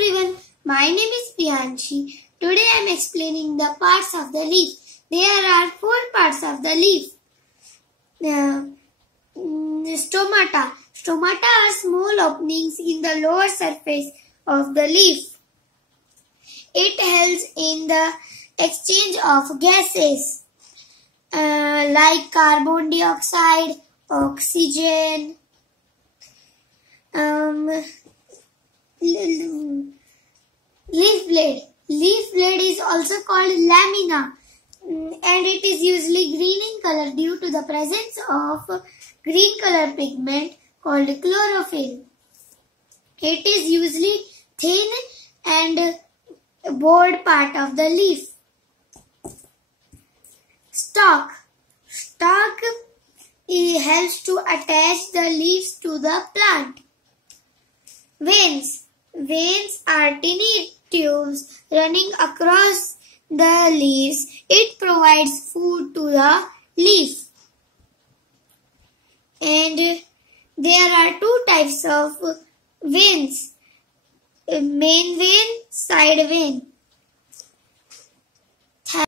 everyone, my name is Priyanshi. Today I am explaining the parts of the leaf. There are 4 parts of the leaf. Stomata. Stomata are small openings in the lower surface of the leaf. It helps in the exchange of gases like carbon dioxide, oxygen. Leaf blade. Leaf blade is also called lamina, and it is usually green in color due to the presence of green color pigment called chlorophyll. It is usually thin and broad part of the leaf. Stalk. Stalk helps to attach the leaves to the plant. Veins. Veins are tiny tubes running across the leaves. It provides food to the leaf. And there are 2 types of veins. Main vein, side vein.